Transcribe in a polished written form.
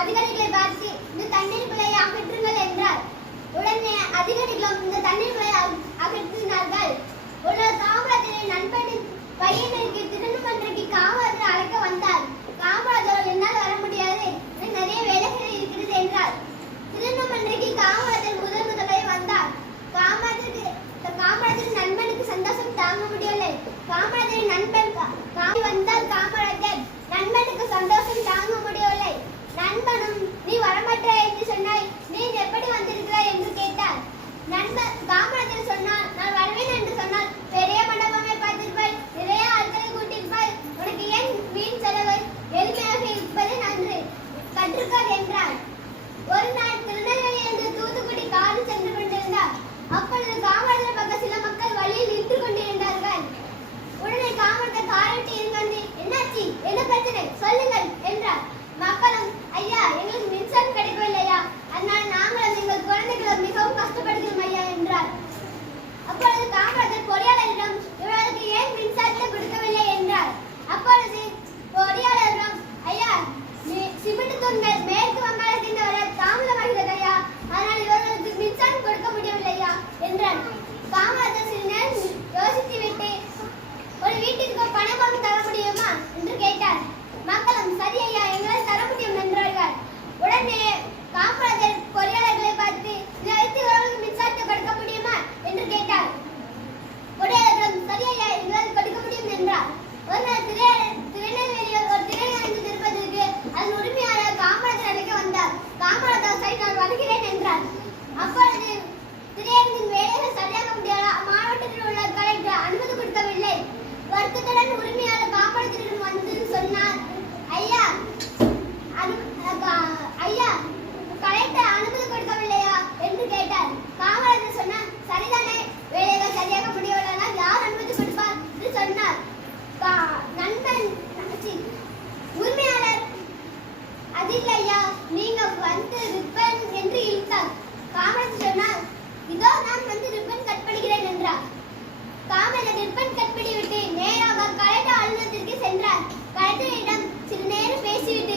அதிகாரிகளை பார்த்து இந்த தண்ணீர் குழாயை அகற்றுங்கள் என்றார். உடனே அதிகாரிகளும் இந்த தண்ணீர் குழாயை அகற்றினார்கள். ஒரு காமராஜரின் நண்பனின் பையனுக்கு திருநெல்வேலிக்கு காமராஜர் அழைக்க வந்தார். காமராஜர் என்னால் வர முடியாது, நிறைய வேலைகள் இருக்கிறது என்றார். திருநெல்வேலிக்கு காமராஜர் முதலாக வந்தார். காமராஜரின் நண்பனுக்கு சந்தோஷம் தாங்க முடியவில்லை. காமராஜரின் நண்பன் வந்தால் காமராஜர் நண்பனுக்கு சந்தோஷம் தாங்க முடியவில்லை. நண்பனும் நீ வரமாட்டாய் என்று சொன்னாய், நீ எப்படி வந்திருக்கிறாய் என்று கேட்டார். நண்பன் காமராஜர் சொன்னார், நான் வருவேன் என்று சொன்னால் பெரிய மண்டபமே பார்த்திருப்பாய், நிறைய ஆட்களை கூட்டியிருப்பாய், உனக்கு ஏன் வீண் செலவு, எளிமையாக இருப்பது நன்று, கற்றுக்கார் என்றார். ஒரு நாள் திருநெல்வேலியிலிருந்து தூத்துக்குடி காரில் சென்று கொண்டிருந்தார். அப்பொழுது காமராஜர் பக்கம் சில மக்கள் வழியில் நின்று கொண்டிருந்தார்கள். உடனே காமராஜர் காரை விட்டு இறங்கி, என்னாச்சு, என்ன பிரச்சனை சொல்லுங்கள் என்றார். மக்களும், ஐயா எங்களுக்கு மின்சாரம் கிடைக்கவில்லையா, அதனால் நாங்களும் எங்கள் குழந்தைகளும் மிகவும் கஷ்டப்படுகிறோம் ஐயா என்றார். அப்பொழுது காமராஜர் பொறியாளரிடம், இவர்களுக்கு ஏன் மின்சாரத்தை கொடுக்கவில்லை என்றார். அப்பொழுது பொறியாளரிடம், ஐயா சிமெண்ட் தூண்கள் மேற்கு வங்காளத்திலிருந்து வர தாமதமாகிறது ஐயா, அதனால் இவர்களுக்கு மின்சாரம் கொடுக்க முடியவில்லையா என்றார். காமராஜர் சில நேரம் யோசித்துவிட்டு, ஒரு வீட்டிற்கு பணம் தர முடியுமா என்று கேட்டார். மக்களும் சரி ஐயா எங்களால் தர முடியும் என்றார்கள். உடனே காமராஜர் பொறியாளர்களை பார்த்து, இவர்களுக்கு மின்சாரத்தை கொடுக்க முடியுமா என்று கேட்டார். பொறியாளர்களும் சரி ஐயா எங்களால் கொடுக்க முடியும் என்றார். ஒரு நாள் திருநெல்வேலியில் ஒரு திரையரங்கு திருப்பதற்கு அதன் உரிமையாளர் காமராஜர் அழைக்க வந்தார். காமராஜர் சரி நான் வருகிறேன் என்றார். அப்பொழுது திரையரங்கின் வேலைகள் சரியாக முடியாத மாவட்டத்தில் உள்ள கலெக்டர் அனுமதி கொடுக்கவில்லை. வருத்தத்துடன் உரிமையாளர் காமராஜரிடம் வந்து சொன்னார், ஐயா கலெக்டர் அனுமதி கொடுக்கவில்லையா என்று கேட்டார். காமராஜர் சொன்னார், சரிதானே, வேலைகள் சரியாக முடியவில்லைனா யார் அனுமதி கொடுப்பார் என்று சொன்னார். நண்பன் உரிமையாளர், அதில் ஐயா நீங்க வந்து ரிப்பன் என்று இழுத்தார். காமராஜர் சொன்னார், இதோ நான் வந்து ரிப்பன் கட் பண்ணுகிறேன் என்றார். காமராஜர் ரிப்பன் கட் பண்ணிவிட்டு நேராக கலெக்டர் அலுவலகத்திற்கு சென்றார். கலெக்டரிடம் சில நேரம் பேசிவிட்டு